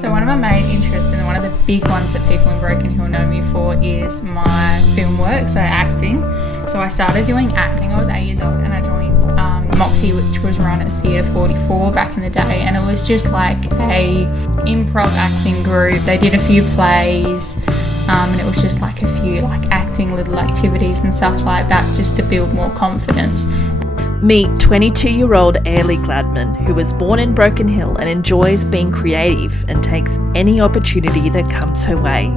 So one of my main interests and one of the big ones that people in Broken Hill know me for is my film work, so acting. So I started doing acting. I was 8 years old and I joined Moxie, which was run at Theatre 44 back in the day, and it was just like a improv acting group. They did a few plays and it was just like a few like acting little activities and stuff like that just to build more confidence. Meet 22-year-old Airlie Gladman, who was born in Broken Hill and enjoys being creative and takes any opportunity that comes her way.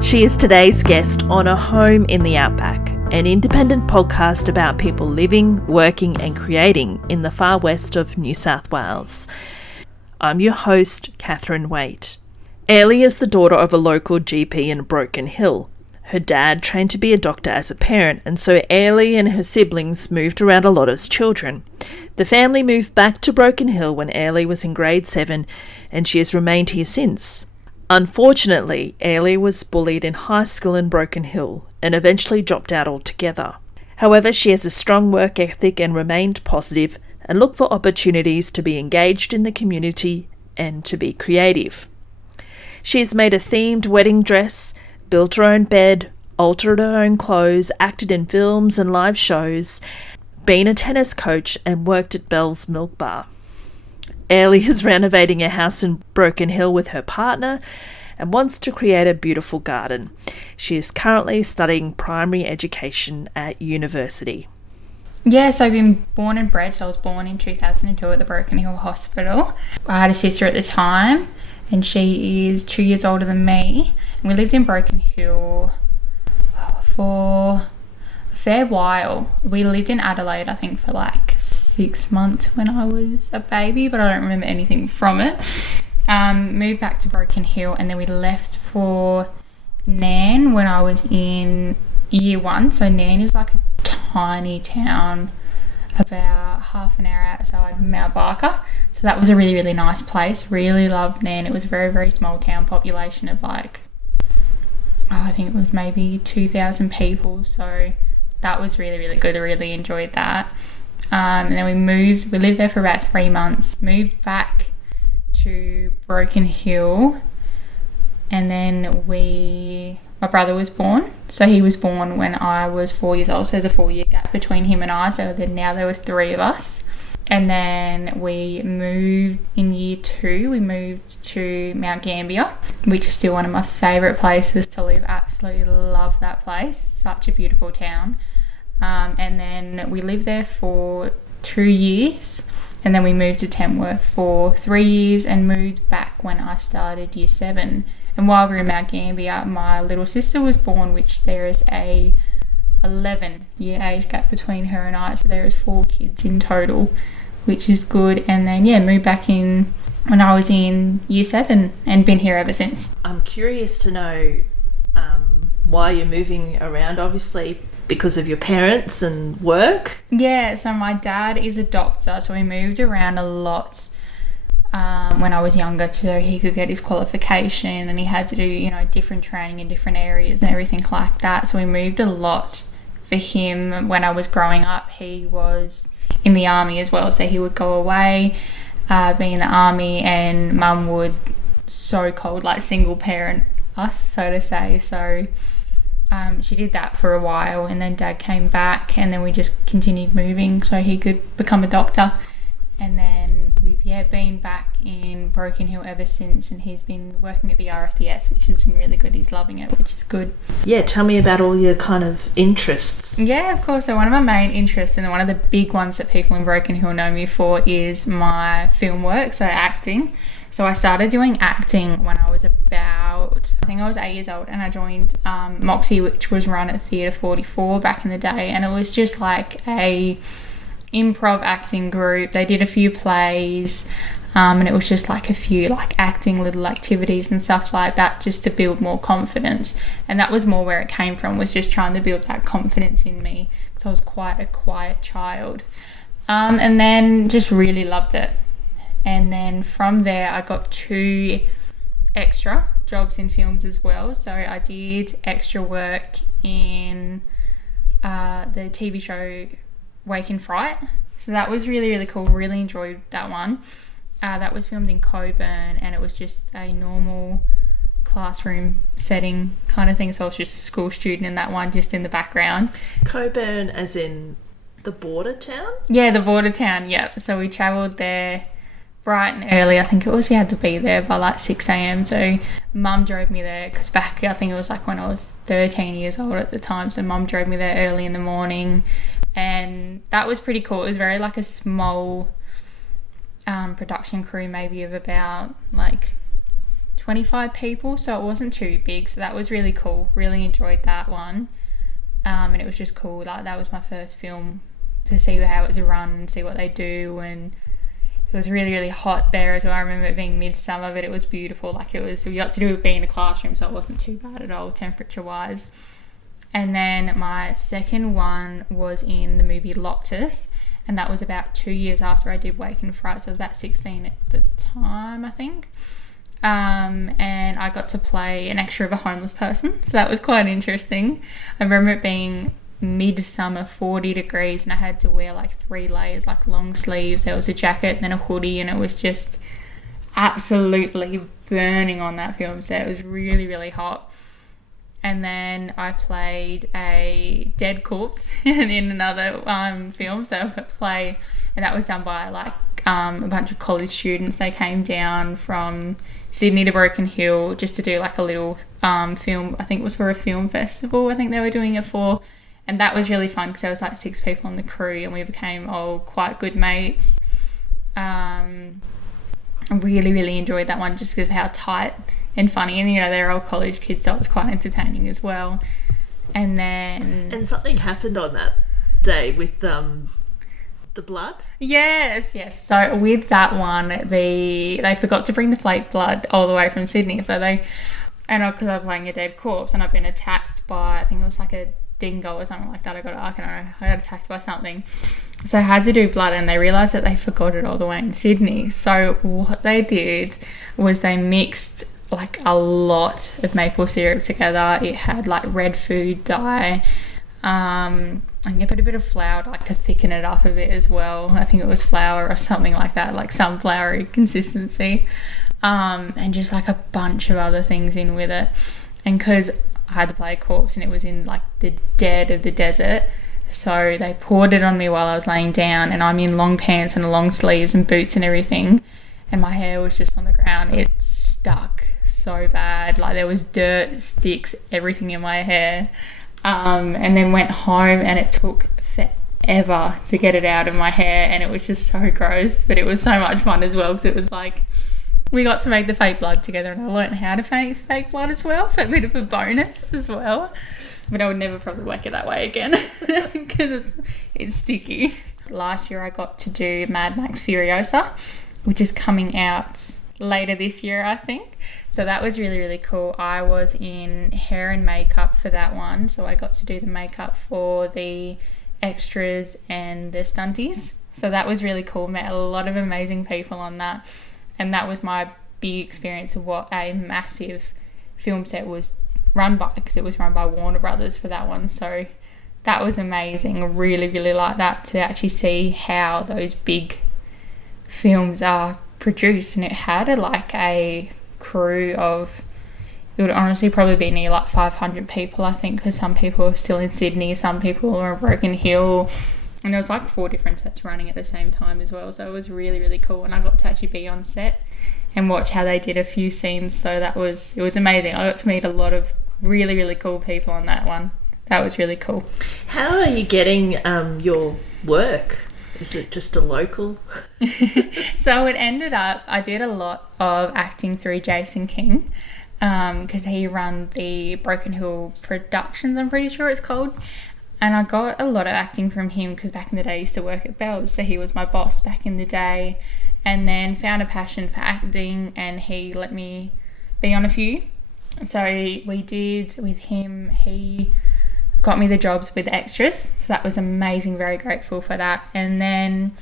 She is today's guest on A Home in the Outback, an independent podcast about people living, working and creating in the far west of New South Wales. I'm your host, Catherine Waite. Airlie is the daughter of a local GP in Broken Hill. Her dad trained to be a doctor as a parent, and so Airlie and her siblings moved around a lot as children. The family moved back to Broken Hill when Airlie was in grade 7, and she has remained here since. Unfortunately, Airlie was bullied in high school in Broken Hill and eventually dropped out altogether. However, she has a strong work ethic and remained positive and looked for opportunities to be engaged in the community and to be creative. She has made a themed wedding dress, built her own bed, altered her own clothes, acted in films and live shows, been a tennis coach and worked at Bell's Milk Bar. Airlie is renovating a house in Broken Hill with her partner and wants to create a beautiful garden. She is currently studying primary education at university. Yeah, so I've been born and bred. So I was born in 2002 at the Broken Hill Hospital. I had a sister at the time and she is 2 years older than me. We lived in Broken Hill for a fair while. We lived in Adelaide, I think, for like 6 months when I was a baby, but I don't remember anything from it. Moved back to Broken Hill and then we left for Nairn when I was in year 1. So Nairn is like a tiny town about half an hour outside Mount Barker. So that was a really, really nice place. Really loved Nairn. It was a very, very small town, population of like, I think it was maybe 2,000 people. So that was really, really good. I really enjoyed that. And then we lived there for about 3 months, moved back to Broken Hill. And then my brother was born. So he was born when I was 4 years old. So there's a 4-year gap between him and I. So then now there was 3 of us. And then we moved in year 2, we moved to Mount Gambier, which is still one of my favourite places to live. Absolutely love that place. Such a beautiful town. And then we lived there for 2 years. And then we moved to Tamworth for 3 years and moved back when I started year 7. And while we were in Mount Gambier, my little sister was born, which there is a 11-year age gap between her and I. So there is 4 kids in total, which is good. And then, moved back in when I was in year 7 and been here ever since. I'm curious to know why you're moving around, obviously because of your parents and work. Yeah, so my dad is a doctor, so we moved around a lot when I was younger so he could get his qualification, and he had to do, different training in different areas and everything like that. So we moved a lot for him. When I was growing up, he was in the army as well, so he would go away, be in the army, and mum would so-called like single parent us, so to say. So she did that for a while, and then dad came back, and then we just continued moving so he could become a doctor. And then we've been back in Broken Hill ever since, and he's been working at the RFDS, which has been really good. He's loving it, which is good. Yeah, tell me about all your kind of interests. Yeah, of course. So one of my main interests and one of the big ones that people in Broken Hill know me for is my film work, so acting. So I started doing acting when I was I think I was 8 years old, and I joined Moxie, which was run at Theatre 44 back in the day, and it was just like a improv acting group. They did a few plays and it was just like a few like acting little activities and stuff like that just to build more confidence. And that was more where it came from, was just trying to build that confidence in me, because I was quite a quiet child, and then just really loved it. And then from there I got 2 extra jobs in films as well. So I did extra work in the TV show Wake in Fright. So that was really, really cool. Really enjoyed that one. That was filmed in Coburn, and it was just a normal classroom setting kind of thing. So I was just a school student in that one, just in the background. Coburn as in the border town? Yeah, the border town, yep. So we travelled there bright and early. I think it was, we had to be there by like 6 a.m. So mum drove me there, because back, I think it was like when I was 13 years old at the time. So mum drove me there early in the morning, and that was pretty cool. It was very like a small production crew, maybe of about like 25 people, so it wasn't too big. So that was really cool. Really enjoyed that one. And it was just cool. Like, that was my first film, to see how it was run and see what they do. And it was really, really hot there as well. I remember it being midsummer, but it was beautiful. Like, it was, we got to do it being in a classroom, so it wasn't too bad at all temperature wise. And then my second one was in the movie Loctus, and that was about 2 years after I did Wake and Fright, so I was about 16 at the time, I think. And I got to play an extra of a homeless person, so that was quite interesting. I remember it being midsummer, 40 degrees, and I had to wear like 3 layers, like long sleeves. There was a jacket and then a hoodie, and it was just absolutely burning on that film set. It was really, really hot. And then I played a dead corpse in another film. So I got to play, and that was done by like a bunch of college students. They came down from Sydney to Broken Hill just to do like a little film. I think it was for a film festival, I think they were doing it for. And that was really fun, because there was like 6 people on the crew, and we became all quite good mates. I really, really enjoyed that one, just because of how tight and funny, and you know, they're all college kids, so it was quite entertaining as well. And then... And something happened on that day with the blood? Yes. So with that one, they forgot to bring the flake blood all the way from Sydney, so because I'm playing a dead corpse, and I've been attacked by, I think it was like a dingo or something like that. I got attacked by something. So I had to do blood, and they realised that they forgot it all the way in Sydney. So what they did was they mixed like a lot of maple syrup together. It had like red food dye. I think I put a bit of flour like to thicken it up a bit as well. I think it was flour or something like that, like some floury consistency. And just like a bunch of other things in with it. And because I had to play a corpse, and it was in like the dead of the desert, so they poured it on me while I was laying down, and I'm in long pants and long sleeves and boots and everything, and my hair was just on the ground. It stuck so bad. Like, there was dirt, sticks, everything in my hair. And then went home, and it took forever to get it out of my hair, and it was just so gross, but it was so much fun as well, because it was like, we got to make the fake blood together, and I learned how to make fake blood as well, so a bit of a bonus as well. But I would never probably work it that way again, because it's sticky. Last year I got to do Mad Max Furiosa, which is coming out later this year, I think. So that was really, really cool. I was in hair and makeup for that one, so I got to do the makeup for the extras and the stunties. So that was really cool. Met a lot of amazing people on that, and that was my big experience of what a massive film set was run by, because it was run by Warner Brothers for that one. So that was amazing. I really, really like that, to actually see how those big films are produced. And it had a crew of, it would honestly probably be near like 500 people, I think, because some people are still in Sydney, some people are in Broken Hill, and there was like 4 different sets running at the same time as well. So it was really, really cool, and I got to actually be on set and watch how they did a few scenes. So it was amazing. I got to meet a lot of really, really cool people on that one. That was really cool. How are you getting your work? Is it just a local? So it ended up, I did a lot of acting through Jason King, because he ran the Broken Hill Productions, I'm pretty sure it's called. And I got a lot of acting from him, because back in the day I used to work at Bell's, so he was my boss back in the day. And then found a passion for acting, and he let me be on a few. So we did with him, he got me the jobs with extras, so that was amazing, very grateful for that. And then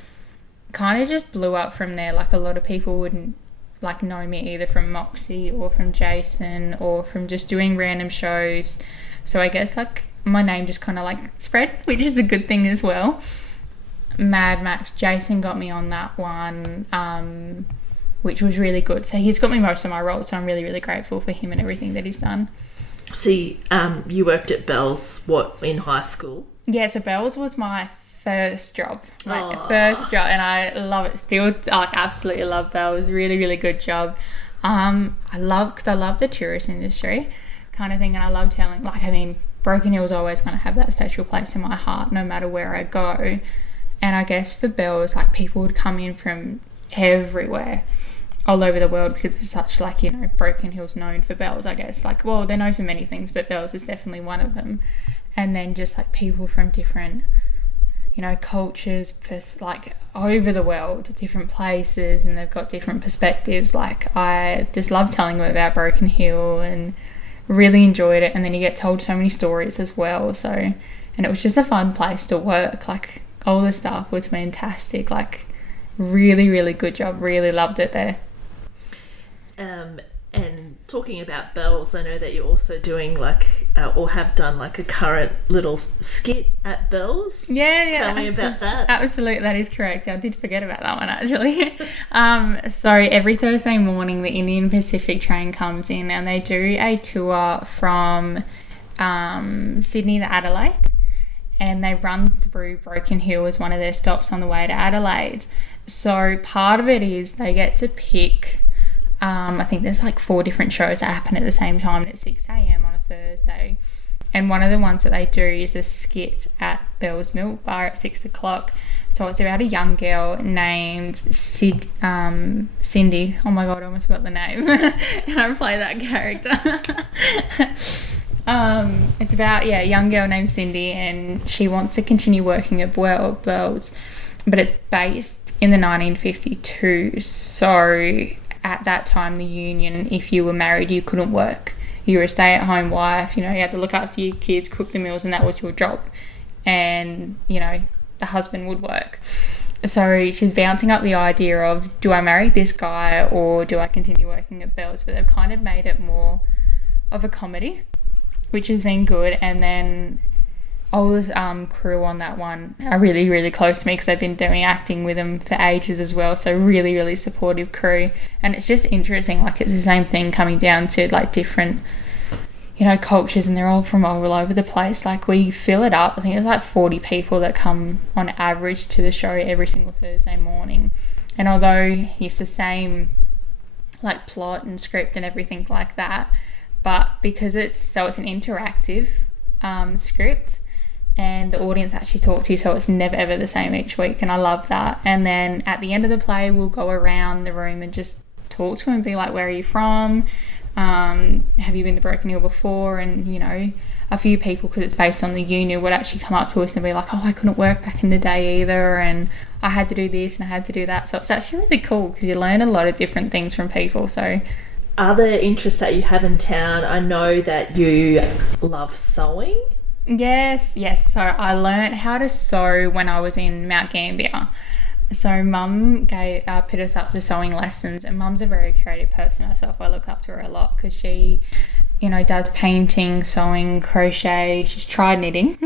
kind of just blew up from there. Like, a lot of people wouldn't like know me either from Moxie or from Jason or from just doing random shows, so I guess like my name just kind of like spread, which is a good thing as well. Mad Max, Jason got me on that one. which was really good. So he's got me most of my roles, so I'm really, really grateful for him and everything that he's done. So you worked at Bell's, in high school? Yeah, so Bell's was my first job, Aww. and I love it still. Like, absolutely love Bell's. Really, really good job. I love the tourist industry kind of thing, and I love telling, Broken Hill's always going to have that special place in my heart no matter where I go. And I guess for Bell's, like, people would come in from everywhere, all over the world, because it's such, Broken Hill's known for Bell's, I guess. They're known for many things, but Bell's is definitely one of them. And then just, people from different, cultures, over the world, different places, and they've got different perspectives. I just love telling them about Broken Hill and really enjoyed it. And then you get told so many stories as well. So, and it was just a fun place to work. All the staff was fantastic. Really, really good job. Really loved it there. And talking about Bell's, I know that you're also doing or have done a current little skit at Bell's. Yeah. Tell me about that. Absolutely, that is correct. I did forget about that one, actually. So every Thursday morning, the Indian Pacific train comes in and they do a tour from Sydney to Adelaide, and they run through Broken Hill as one of their stops on the way to Adelaide. So part of it is they get to pick, I think there's 4 different shows that happen at the same time at 6 a.m. on a Thursday. And one of the ones that they do is a skit at Bell's Milk Bar at 6 o'clock. So it's about a young girl named Cindy. Oh my God, I almost forgot the name. And I play that character. It's about, a young girl named Cindy, and she wants to continue working at Bell's, but it's based in the 1952. So at that time, the union, if you were married, you couldn't work. You were a stay-at-home wife, you had to look after your kids, cook the meals, and that was your job. And, the husband would work. So she's bouncing up the idea of, do I marry this guy or do I continue working at Bell's? But they've kind of made it more of a comedy, which has been good. And then all this crew on that one are really, really close to me because I've been doing acting with them for ages as well. So really, really supportive crew. And it's just interesting, it's the same thing coming down to different, cultures, and they're all from all over the place. We fill it up. I think it's 40 people that come on average to the show every single Thursday morning. And although it's the same plot and script and everything like that, but because it's an interactive script, and the audience actually talk to you, so it's never ever the same each week, and I love that. And then at the end of the play, we'll go around the room and just talk to them and be like, where are you from? Have you been to Broken Hill before? And a few people, because it's based on the union, would actually come up to us and be like, I couldn't work back in the day either, and I had to do this and I had to do that. So it's actually really cool because you learn a lot of different things from people. So other interests that you have in town, I know that you love sewing. Yes. So I learned how to sew when I was in Mount Gambier. So Mum put us up to sewing lessons, and Mum's a very creative person herself. I look up to her a lot because she, does painting, sewing, crochet. She's tried knitting.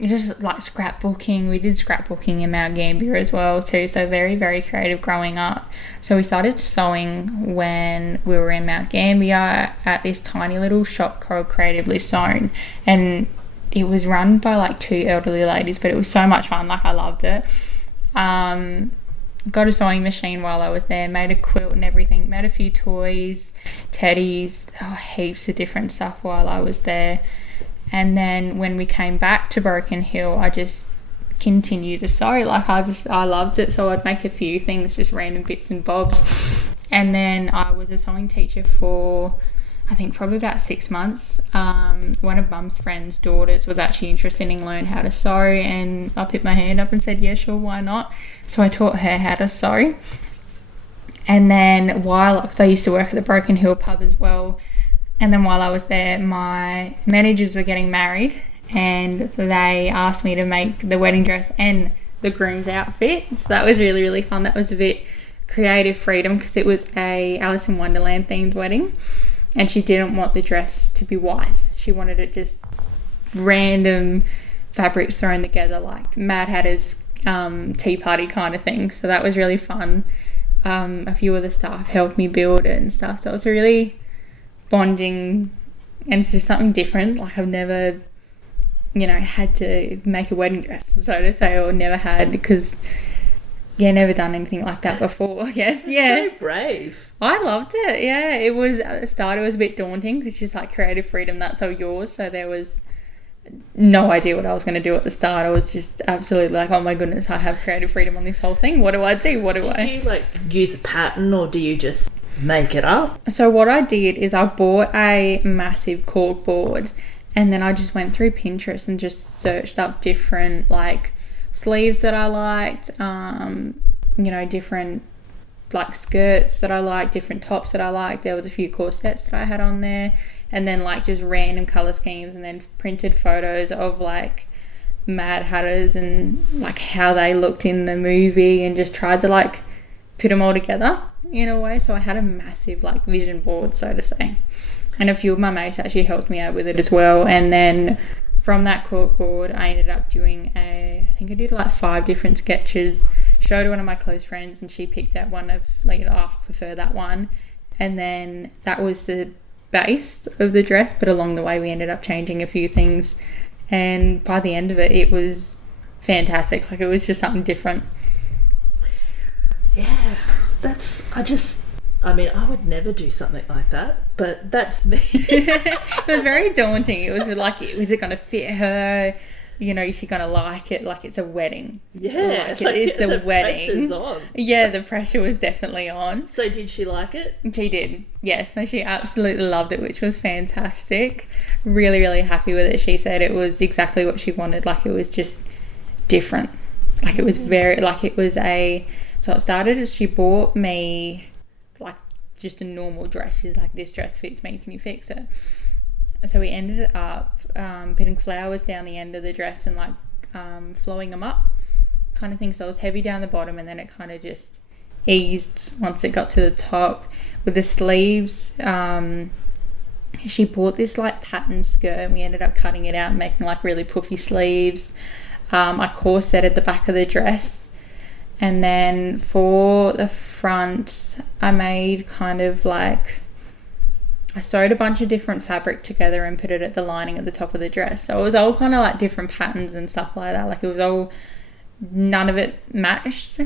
Just scrapbooking. We did scrapbooking in Mount Gambier as well too. So very, very creative growing up. So we started sewing when we were in Mount Gambier at this tiny little shop called Creatively Sewn, and it was run by 2 elderly ladies, but it was so much fun. I loved it. Got a sewing machine while I was there, made a quilt and everything, made a few toys, teddies, heaps of different stuff while I was there. And then when we came back to Broken Hill, I just continued to sew. I loved it, so I'd make a few things, just random bits and bobs. And then I was a sewing teacher for, I think, probably about 6 months. One of Mum's friend's daughters was actually interested in learning how to sew, and I put my hand up and said, yeah, sure, why not? So I taught her how to sew. And then because I used to work at the Broken Hill pub as well, and then while I was there, my managers were getting married, and they asked me to make the wedding dress and the groom's outfit. So that was really, really fun. That was a bit creative freedom because it was a Alice in Wonderland themed wedding, and she didn't want the dress to be white. She wanted it just random fabrics thrown together, like Mad Hatter's tea party kind of thing. So that was really fun. A few of the staff helped me build it and stuff. So it was a really bonding, and it's just something different. Like I've never, had to make a wedding dress, so to say, or never had, because never done anything like that before, I guess. So brave. I loved it. Yeah, it was, at the start it was a bit daunting because she's like, creative freedom, that's all yours. So there was no idea what I was going to do at the start. I was just absolutely like, oh my goodness, I have creative freedom on this whole thing. What do I do? Did you like use a pattern, or do you just make it up? So what I did is I bought a massive cork board, and then I just went through Pinterest and just searched up different like sleeves that I liked, different like skirts that I liked, different tops that I liked. There was a few corsets that I had on there, and then like just random color schemes, and then printed photos of like Mad Hatters and like how they looked in the movie, and just tried to like put them all together in a way. So I had a massive like vision board, so to say, and a few of my mates actually helped me out with it as well. And then from that cork board I ended up doing I think I did like 5 different sketches, showed one of my close friends, and she picked out one of like, I prefer that one. And then that was the base of the dress, but along the way we ended up changing a few things, and by the end of it, it was fantastic. Like it was just something different. Yeah, I would never do something like that, but that's me. It was very daunting. It was like, was it going to fit her? Is she going to like it? Like it's a wedding. Yeah, it's a wedding. The pressure's on. Yeah, the pressure was definitely on. So did she like it? She did. Yes, no, she absolutely loved it, which was fantastic. Really, really happy with it. She said it was exactly what she wanted. Like it was just different. Like it was so it started as she bought me like just a normal dress. She's like, this dress fits me, can you fix it? So we ended up putting flowers down the end of the dress and like flowing them up kind of thing. So it was heavy down the bottom, and then it kind of just eased once it got to the top. With the sleeves, she bought this like pattern skirt, and we ended up cutting it out and making like really puffy sleeves. I corseted the back of the dress. And then for the front, I made kind of like, I sewed a bunch of different fabric together and put it at the lining at the top of the dress. So it was all kind of like different patterns and stuff like that. Like it was all, none of it matched,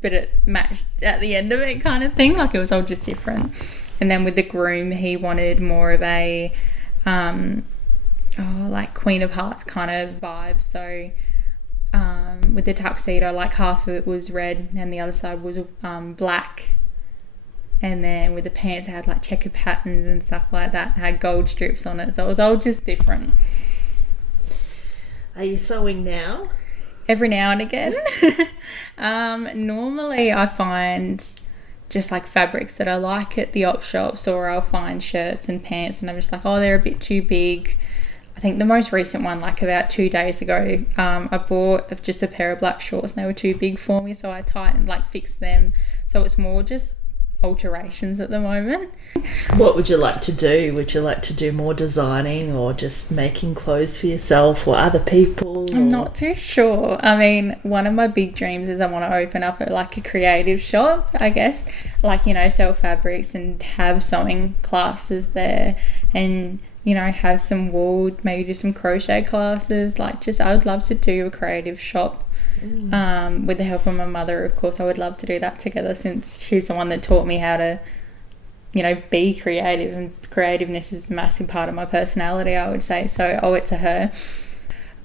but it matched at the end of it kind of thing. Like it was all just different. And then with the groom, he wanted more of a, like Queen of Hearts kind of vibe. So with the tuxedo, like half of it was red and the other side was black, and then with the pants I had like checkered patterns and stuff like that, had gold strips on it, so it was all just different. Are you sewing now? Every now and again. Normally I find just like fabrics that I like at the op shops, or I'll find shirts and pants and I'm just like, oh, they're a bit too big. I think the most recent one, like about 2 days ago, I bought just a pair of black shorts and they were too big for me, so I tightened, like fixed them. So it's more just alterations at the moment. What would you like to do? Would you like to do more designing, or just making clothes for yourself or other people? I'm not too sure. I mean, one of my big dreams is I want to open up like a creative shop, I guess, like, sell fabrics and have sewing classes there, and have some wool, maybe do some crochet classes. Like, just, I would love to do a creative shop. With the help of my mother, of course. I would love to do that together, since she's the one that taught me how to, be creative, and creativeness is a massive part of my personality, I would say. So I owe it to her.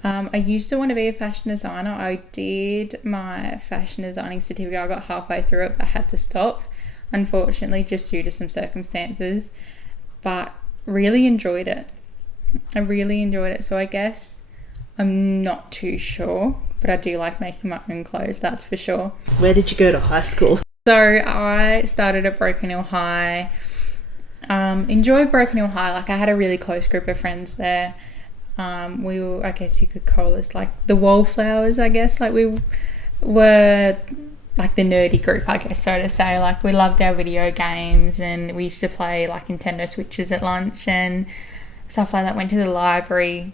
I used to want to be a fashion designer. I did my fashion designing certificate. I got halfway through it, but I had to stop, unfortunately, just due to some circumstances. But really enjoyed it. I really enjoyed it. So I guess I'm not too sure, but I do like making my own clothes, that's for sure. Where did you go to high school? So I started at Broken Hill High. Enjoyed Broken Hill High. Like, I had a really close group of friends there. We were, I guess you could call us like the wallflowers, I guess. Like, we were like the nerdy group, I guess, so to say. Like, we loved our video games, and we used to play like Nintendo Switches at lunch and stuff like that. Went to the library,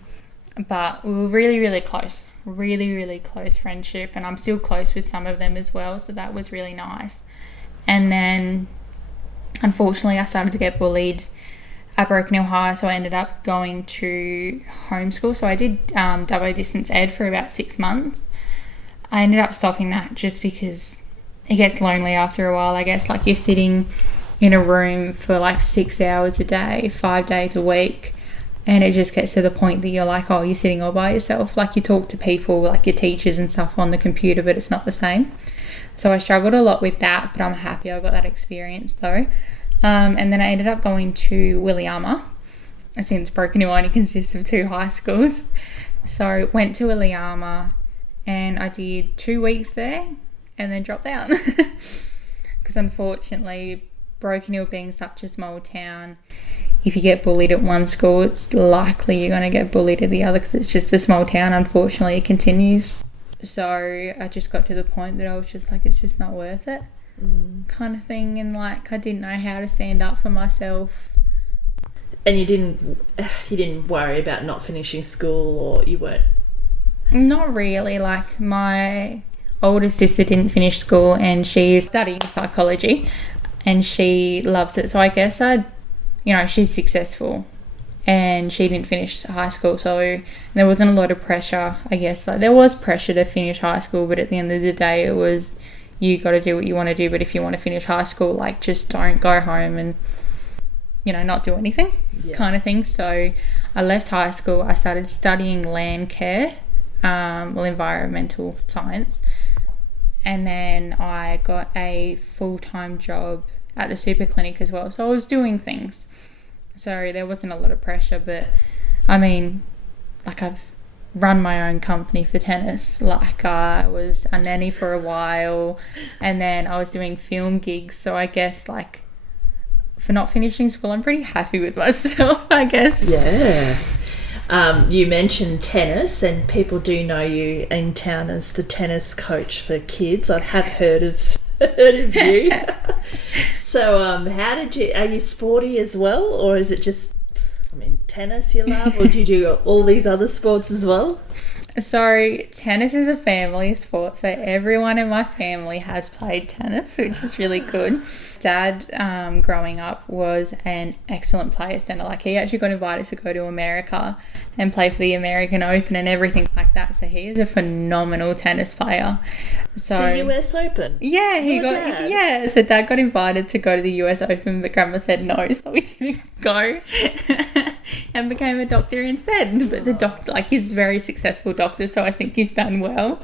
but we were really, really close. Really, really close friendship, and I'm still close with some of them as well, so that was really nice. And then, unfortunately, I started to get bullied at Broken Hill High, so I ended up going to homeschool. So I did double distance ed for about 6 months. I ended up stopping that just because it gets lonely after a while. I guess like you're sitting in a room for like 6 hours a day, 5 days a week, and it just gets to the point that you're like, oh, you're sitting all by yourself. Like you talk to people, like your teachers and stuff on the computer, but it's not the same. So I struggled a lot with that, but I'm happy I got that experience though. And then I ended up going to Williama, since Broken Hill only consists of 2 high schools. So went to Williama and I did 2 weeks there and then dropped out. Because unfortunately, Broken Hill being such a small town, if you get bullied at one school, it's likely you're going to get bullied at the other because it's just a small town. Unfortunately, it continues. So I just got to the point that I was just like, it's just not worth it. Kind of thing. And like I didn't know how to stand up for myself. And you didn't worry about not finishing school, or you weren't? Not really. Like my older sister didn't finish school and she's studying psychology and she loves it, so I guess she's successful and she didn't finish high school, so there wasn't a lot of pressure. I guess like there was pressure to finish high school, but at the end of the day it was, you got to do what you want to do, but if you want to finish high school, like just don't go home and not do anything, kind of thing. So I left high school. I started studying land care, environmental science, and then I got a full-time job at the super clinic as well, so I was doing things, so there wasn't a lot of pressure. But I mean, like I've run my own company for tennis. Like I was a nanny for a while and then I was doing film gigs, so I guess like for not finishing school I'm pretty happy with myself, I guess. You mentioned tennis, and people do know you in town as the tennis coach for kids. I have heard of you. So how did you, are you sporty as well, or is it just tennis you love, or do you do all these other sports as well? So tennis is a family sport, so everyone in my family has played tennis, which is really good. Dad, growing up, was an excellent player. Like he actually got invited to go to America and play for the American Open and everything like that. So he is a phenomenal tennis player. So the US Open? Yeah, so Dad got invited to go to the US Open, but Grandma said no, so we didn't go and became a doctor instead. But the doctor, like he's a very successful doctor, so I think he's done well.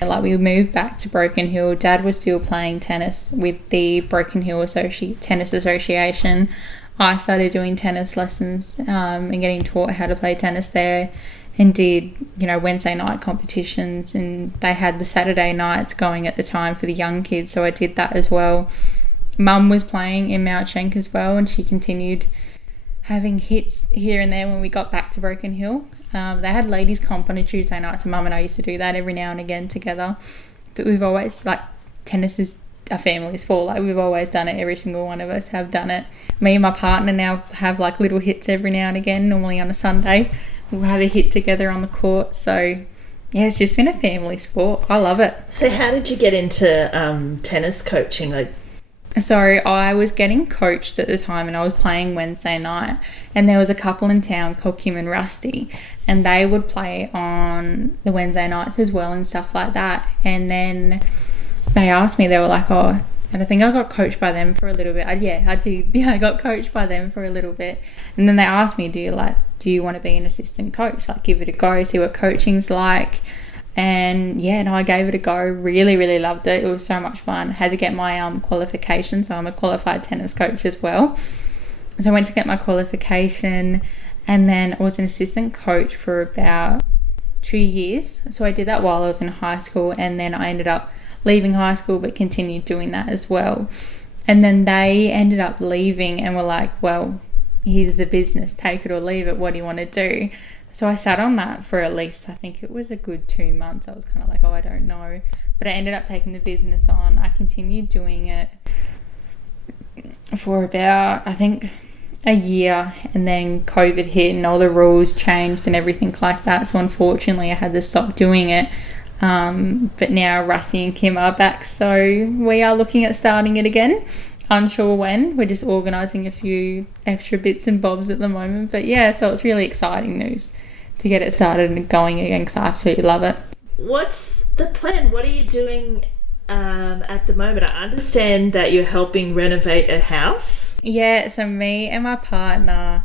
Like we moved back to Broken Hill. Dad was still playing tennis with the Broken Hill Tennis Association. I started doing tennis lessons and getting taught how to play tennis there, and did Wednesday night competitions, and they had the Saturday nights going at the time for the young kids, so I did that as well. Mum was playing in Mount Schenk as well, and she continued having hits here and there when we got back to Broken Hill. They had ladies comp on a Tuesday night, so Mum and I used to do that every now and again together. But we've always, like, tennis is a family sport. Like, we've always done it. Every single one of us have done it. Me and my partner now have like little hits every now and again. Normally on a Sunday we'll have a hit together on the court. So yeah, it's just been a family sport. I love it. So how did you get into tennis coaching? So I was getting coached at the time and I was playing Wednesday night, and there was a couple in town called Kim and Rusty, and they would play on the Wednesday nights as well and stuff like that. And then they asked me, they were like, oh, and I think I got coached by them for a little bit. I did. Yeah, I got coached by them for a little bit. And then they asked me, do you want to be an assistant coach? Like, give it a go, see what coaching's like. And yeah, no, I gave it a go. Really, really loved it. It was so much fun. I had to get my qualification, so I'm a qualified tennis coach as well. So I went to get my qualification, and then I was an assistant coach for about 2 years. So I did that while I was in high school, and then I ended up leaving high school but continued doing that as well. And then they ended up leaving and were like, well, here's the business, take it or leave it, what do you want to do? So I sat on that for at least, I think it was a good 2 months. I was kind of like, oh, I don't know. But I ended up taking the business on. I continued doing it for about, I think, a year, and then COVID hit and all the rules changed and everything like that. So unfortunately I had to stop doing it. But now Rusty and Kim are back, so we are looking at starting it again. Unsure when. We're just organising a few extra bits and bobs at the moment. But yeah, so it's really exciting news to get it started and going again, because I absolutely love it. What's the plan? What are you doing at the moment? I understand that you're helping renovate a house. Yeah, so me and my partner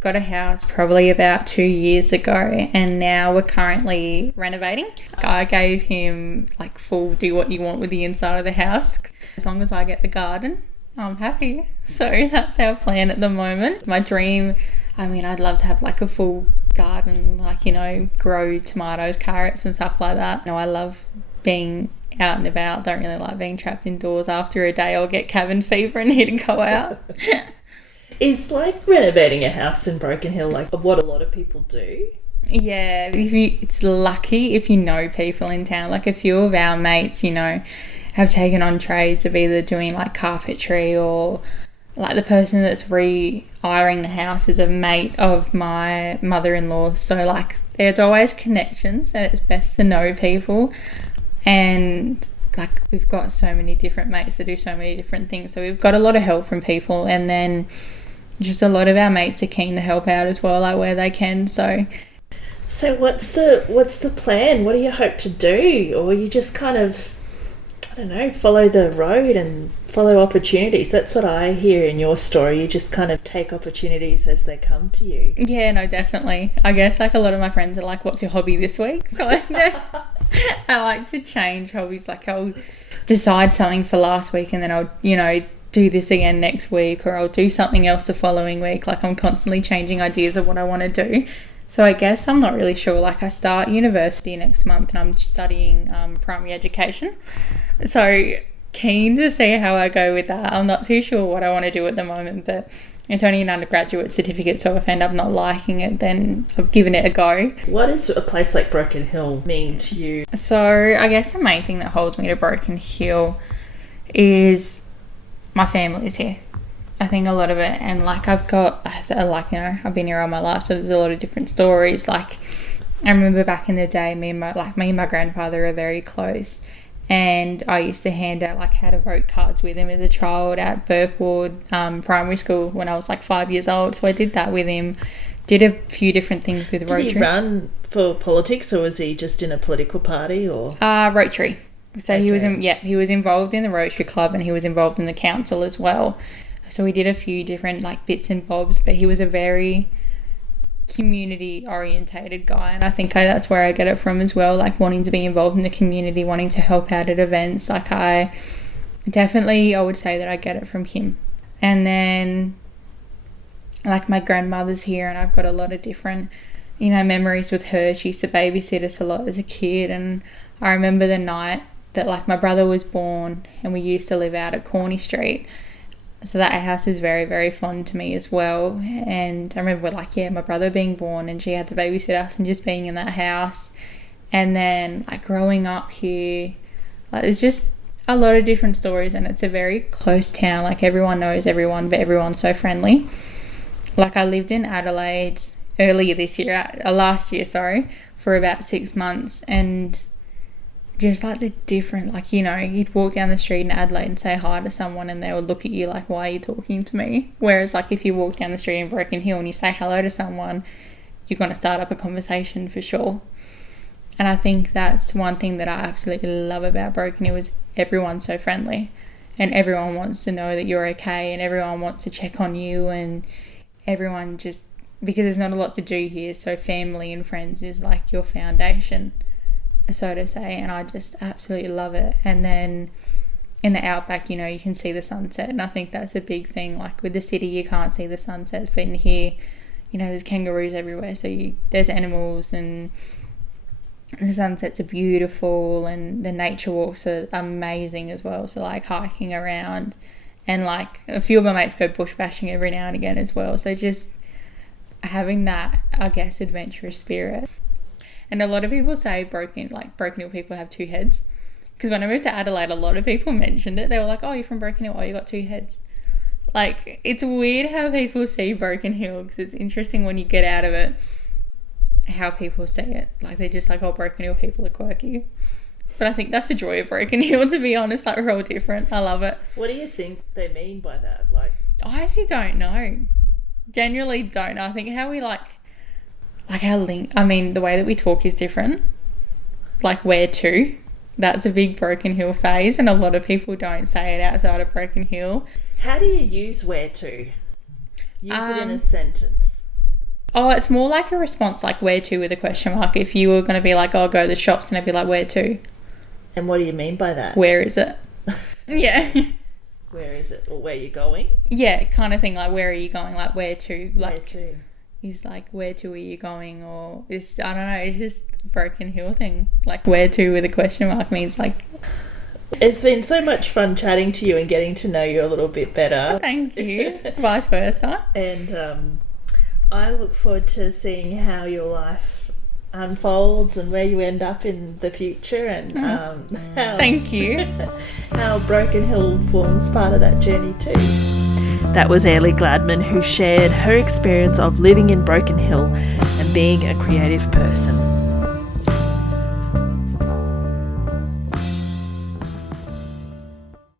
got a house probably about 2 years ago, and now we're currently renovating. I gave him like full do what you want with the inside of the house. As long as I get the garden, I'm happy. So that's our plan at the moment. My dream, I mean, I'd love to have like a full garden, like, you know, grow tomatoes, carrots and stuff like that. I love being out and about. Don't really like being trapped indoors. After a day I'll get cabin fever and need to go out. Is like renovating a house in Broken Hill like what a lot of people do? Yeah, it's lucky if you know people in town. Like a few of our mates, you know, have taken on trades of either doing like carpentry, or like the person that's re-ironing the house is a mate of my mother-in-law. So like there's always connections, and it's best to know people. And like we've got so many different mates that do so many different things, so we've got a lot of help from people. And then just a lot of our mates are keen to help out as well, like where they can. So what's the plan? What do you hope to do? Or you just kind of, I don't know, follow the road and follow opportunities? That's what I hear in your story. You just kind of take opportunities as they come to you. Yeah, no, definitely. I guess like a lot of my friends are like, what's your hobby this week? So I like to change hobbies. Like I'll decide something for last week, and then I'll, you know, do this again next week, or I'll do something else the following week. Like I'm constantly changing ideas of what I want to do. So I guess I'm not really sure. Like I start university next month, and I'm studying primary education. So keen to see how I go with that. I'm not too sure what I want to do at the moment, but it's only an undergraduate certificate, so if I end up not liking it, then I've given it a go. What does a place like Broken Hill mean to you? So I guess the main thing that holds me to Broken Hill is my family's here. I think a lot of it, and like I've got, like, you know, I've been here all my life, so there's a lot of different stories. Like I remember back in the day, me and my grandfather are very close, and I used to hand out like how to vote cards with him as a child at Burpwood primary school when I was like 5 years old. So I did that with him. Did a few different things with Rotary. Did he run for politics, or was he just in a political party, or? Rotary. So okay. he was involved in the Rotary Club, and he was involved in the council as well. So we did a few different like bits and bobs, but he was a very community orientated guy, and I think that's where I get it from as well, like wanting to be involved in the community, wanting to help out at events. Like I would say that I get it from him. And then like my grandmother's here, and I've got a lot of different, you know, memories with her. She used to babysit us a lot as a kid, and I remember the night that like my brother was born, and we used to live out at Corny Street. So that house is very, very fond to me as well. And I remember like, yeah, my brother being born, and she had to babysit us, and just being in that house. And then like growing up here, like there's just a lot of different stories, and it's a very close town. Like everyone knows everyone, but everyone's so friendly. Like I lived in Adelaide last year, for about 6 months, and just like the different, like, you know, you'd walk down the street in Adelaide and say hi to someone, and they would look at you like, why are you talking to me? Whereas like if you walk down the street in Broken Hill and you say hello to someone, you're going to start up a conversation for sure. And I think that's one thing that I absolutely love about Broken Hill, is everyone's so friendly, and everyone wants to know that you're okay, and everyone wants to check on you, and everyone just, because there's not a lot to do here, so family and friends is like your foundation, so to say. And I just absolutely love it. And then in the outback, you know, you can see the sunset, and I think that's a big thing. Like with the city, you can't see the sunset, but in here, you know, there's kangaroos everywhere, so there's animals, and the sunsets are beautiful, and the nature walks are amazing as well. So like hiking around, and like a few of my mates go bush bashing every now and again as well. So just having that, I guess, adventurous spirit. And a lot of people say Broken Hill people have two heads. Because when I moved to Adelaide, a lot of people mentioned it. They were like, oh, you're from Broken Hill. Oh, you got two heads. Like, it's weird how people see Broken Hill, because it's interesting when you get out of it how people say it. Like, they're just like, oh, Broken Hill people are quirky. But I think that's the joy of Broken Hill, to be honest. Like, we're all different. I love it. What do you think they mean by that? Like, I actually don't know. Genuinely don't know. I think how we like our link, I mean, the way that we talk is different. Like, where to? That's a big Broken Hill phase, and a lot of people don't say it outside of Broken Hill. how do you use where to? Use it in a sentence. Oh, it's more like a response, like where to with a question mark. If you were going to be like, oh, go to the shops, and I'd be like, where to? And what do you mean by that? Where is it? Yeah. Where is it? Or where you're going? Yeah, kind of thing. Like, where are you going? Like, where to? Like, Where to? He's like, where to are you going? Or it's, I don't know, it's just Broken Hill thing. Like, where to with a question mark means like... It's been so much fun chatting to you and getting to know you a little bit better. Thank you. Vice versa. And I look forward to seeing how your life unfolds and where you end up in the future, and how, Thank you. how Broken Hill forms part of that journey too. That was Airlie Gladman, who shared her experience of living in Broken Hill and being a creative person.